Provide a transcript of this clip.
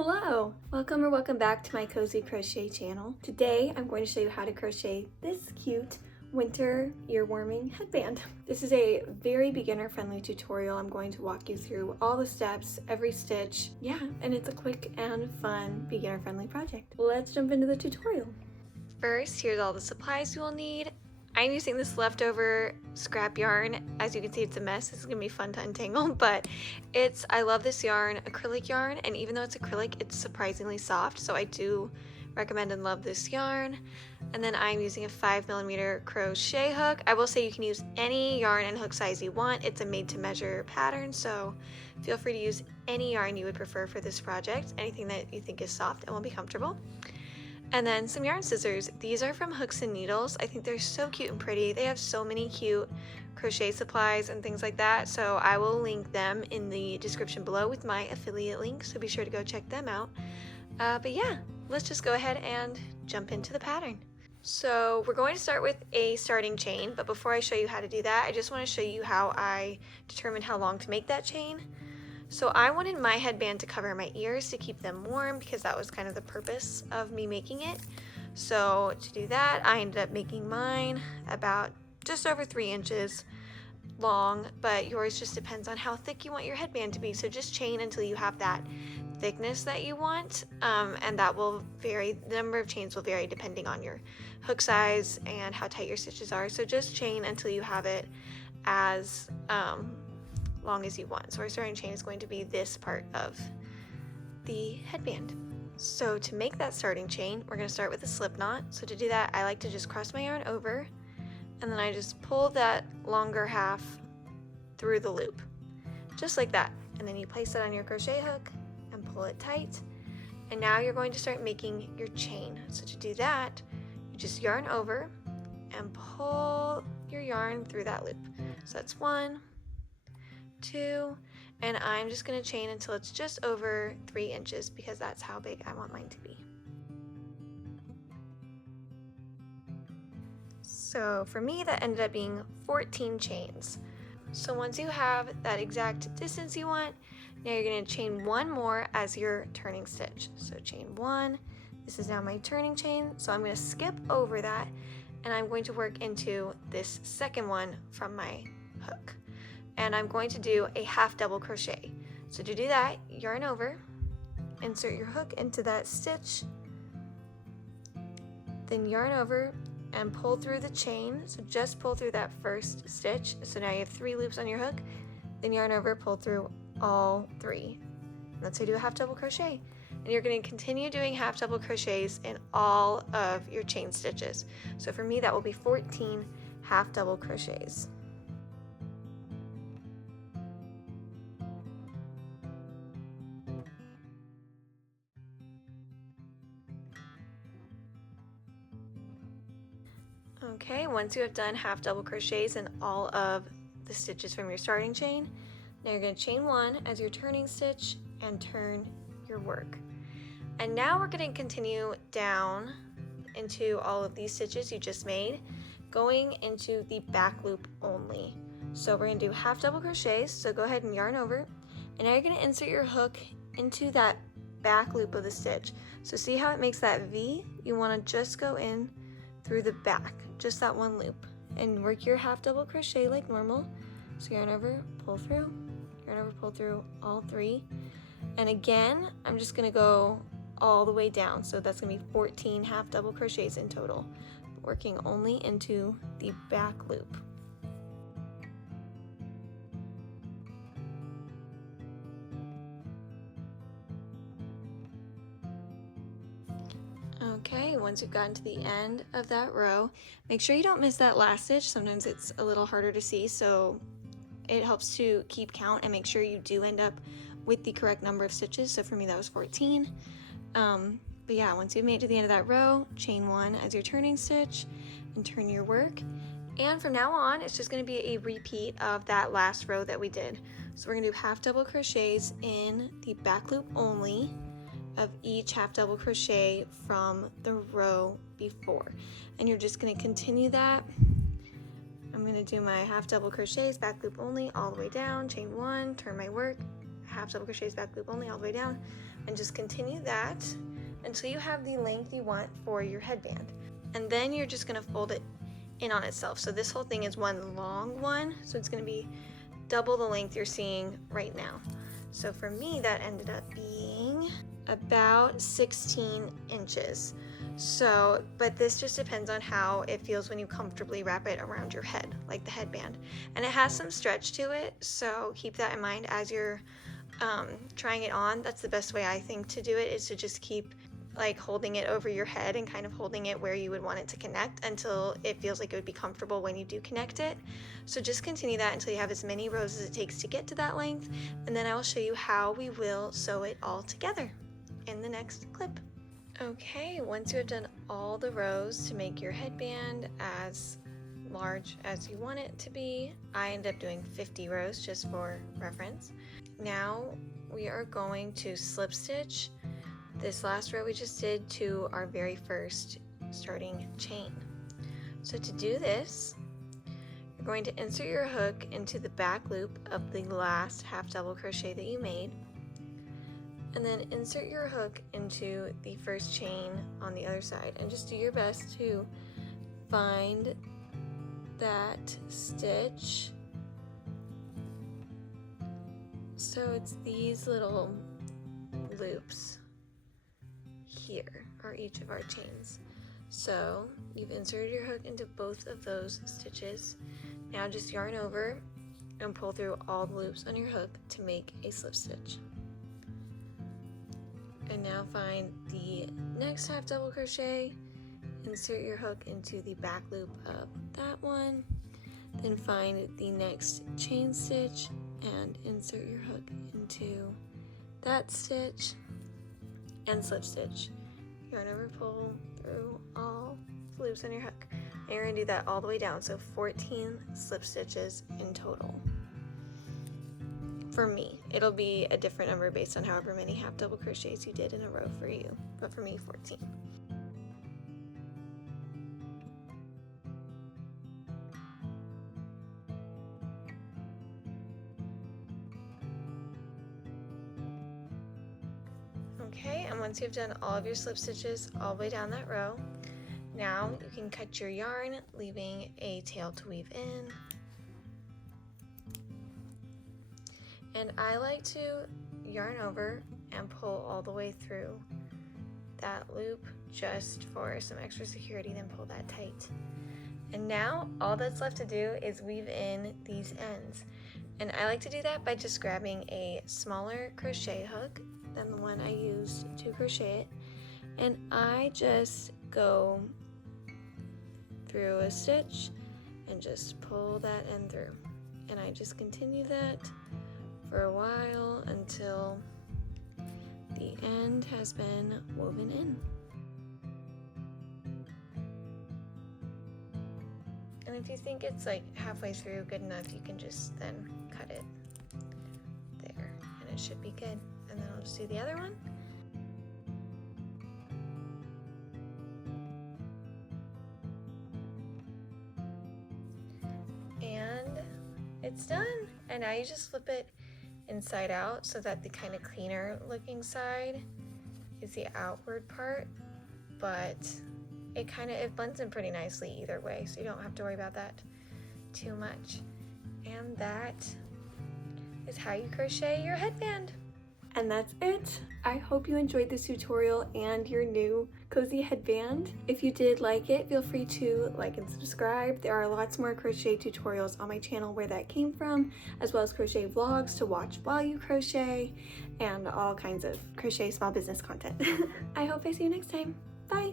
Hello! Welcome or welcome back to my Cozy Crochet channel. Today I'm going to show you how to crochet this cute winter earwarming headband. This is a very beginner friendly tutorial. I'm going to walk you through all the steps, every stitch. Yeah, and it's a quick and fun beginner friendly project. Let's jump into the tutorial. First, here's all the supplies you will need. I'm using this leftover scrap yarn. As you can see, it's a mess. This is gonna be fun to untangle, but I love this yarn, acrylic yarn, and even though it's acrylic, it's surprisingly soft, so I do recommend and love this yarn. And then I'm using a 5mm crochet hook. I will say you can use any yarn and hook size you want. It's a made-to-measure pattern, so feel free to use any yarn you would prefer for this project, anything that you think is soft and will be comfortable. And then some yarn scissors. These are from Hooks and Needles. I think they're so cute and pretty. They have so many cute crochet supplies and things like that, so I will link them in the description below with my affiliate link, so be sure to go check them out. But yeah, let's just go ahead and jump into the pattern. So we're going to start with a starting chain, but before I show you how to do that, I just want to show you how I determined how long to make that chain. So I wanted my headband to cover my ears to keep them warm because that was kind of the purpose of me making it. So to do that, I ended up making mine about just over 3 inches long, but yours just depends on how thick you want your headband to be. So just chain until you have that thickness that you want, and that will vary. The number of chains will vary depending on your hook size and how tight your stitches are. So just chain until you have it as long as you want. So our starting chain is going to be this part of the headband. So to make that starting chain, we're going to start with a slip knot. So to do that, I like to just cross my yarn over, and then I just pull that longer half through the loop, just like that. And then you place it on your crochet hook and pull it tight. And now you're going to start making your chain. So to do that, you just yarn over and pull your yarn through that loop. So that's 1, 2, and I'm just going to chain until it's just over 3 inches because that's how big I want mine to be. So for me, that ended up being 14 chains. So once you have that exact distance you want, now you're going to chain 1 more as your turning stitch. So chain 1, this is now my turning chain, so I'm going to skip over that and I'm going to work into this second one from my hook. And I'm going to do a half double crochet. So to do that, yarn over, insert your hook into that stitch, then yarn over and pull through the chain. So just pull through that first stitch. So now you have 3 loops on your hook, then yarn over, pull through all 3. That's how you do a half double crochet. And you're going to continue doing half double crochets in all of your chain stitches. So for me, that will be 14 half double crochets. Okay, once you have done half double crochets in all of the stitches from your starting chain, now you're going to chain 1 as your turning stitch and turn your work. And now we're going to continue down into all of these stitches you just made, going into the back loop only. So we're going to do half double crochets, so go ahead and yarn over, and now you're going to insert your hook into that back loop of the stitch. So see how it makes that V? You want to just go in through the back, just that 1 loop, and work your half double crochet like normal. So yarn over, pull through, yarn over, pull through all 3, and again I'm just gonna go all the way down, so that's gonna be 14 half double crochets in total, working only into the back loop. Okay, once you've gotten to the end of that row, make sure you don't miss that last stitch. Sometimes it's a little harder to see, so it helps to keep count and make sure you do end up with the correct number of stitches. So for me, that was 14. But yeah, once you've made to the end of that row, chain 1 as your turning stitch and turn your work. And from now on, it's just going to be a repeat of that last row that we did. So we're going to do half double crochets in the back loop only of each half double crochet from the row before, and you're just going to continue that. I'm going to do my half double crochets back loop only all the way down, chain 1, turn my work, half double crochets back loop only all the way down, and just continue that until you have the length you want for your headband. And then you're just gonna fold it in on itself. So this whole thing is one long one, so it's gonna be double the length you're seeing right now. So for me, that ended up being about 16 inches. So, but this just depends on how it feels when you comfortably wrap it around your head, like the headband. And it has some stretch to it, so keep that in mind as you're trying it on. That's the best way I think to do it, is to just keep like holding it over your head and kind of holding it where you would want it to connect until it feels like it would be comfortable when you do connect it. So just continue that until you have as many rows as it takes to get to that length, and then I will show you how we will sew it all together in the next clip. Okay, once you have done all the rows to make your headband as large as you want it to be, I ended up doing 50 rows just for reference. Now we are going to slip stitch this last row we just did to our very first starting chain. So to do this, you're going to insert your hook into the back loop of the last half double crochet that you made, and then insert your hook into the first chain on the other side, and just do your best to find that stitch. So it's these little loops here are each of our chains. So you've inserted your hook into both of those stitches. Now just yarn over and pull through all the loops on your hook to make a slip stitch. And now find the next half double crochet, insert your hook into the back loop of that one, then find the next chain stitch and insert your hook into that stitch and slip stitch. Yarn over, pull through all the loops on your hook. And you're gonna do that all the way down, so 14 slip stitches in total. For me, it'll be a different number based on however many half double crochets you did in a row for you, but for me, 14. Okay, and once you've done all of your slip stitches all the way down that row, now you can cut your yarn, leaving a tail to weave in. And I like to yarn over and pull all the way through that loop just for some extra security, then pull that tight. And now all that's left to do is weave in these ends. And I like to do that by just grabbing a smaller crochet hook than the one I used to crochet it, and I just go through a stitch and just pull that end through, and I just continue that for a while until the end has been woven in. And if you think it's like halfway through good enough, you can just then cut it there and it should be good. And then I'll just do the other one. And it's done. And now you just flip it inside out so that the kind of cleaner looking side is the outward part, but it blends in pretty nicely either way, so you don't have to worry about that too much. And that is how you crochet your headband. And that's it. I hope you enjoyed this tutorial and your new cozy headband. If you did like it, feel free to like and subscribe. There are lots more crochet tutorials on my channel where that came from, as well as crochet vlogs to watch while you crochet and all kinds of crochet small business content. I hope I see you next time. Bye.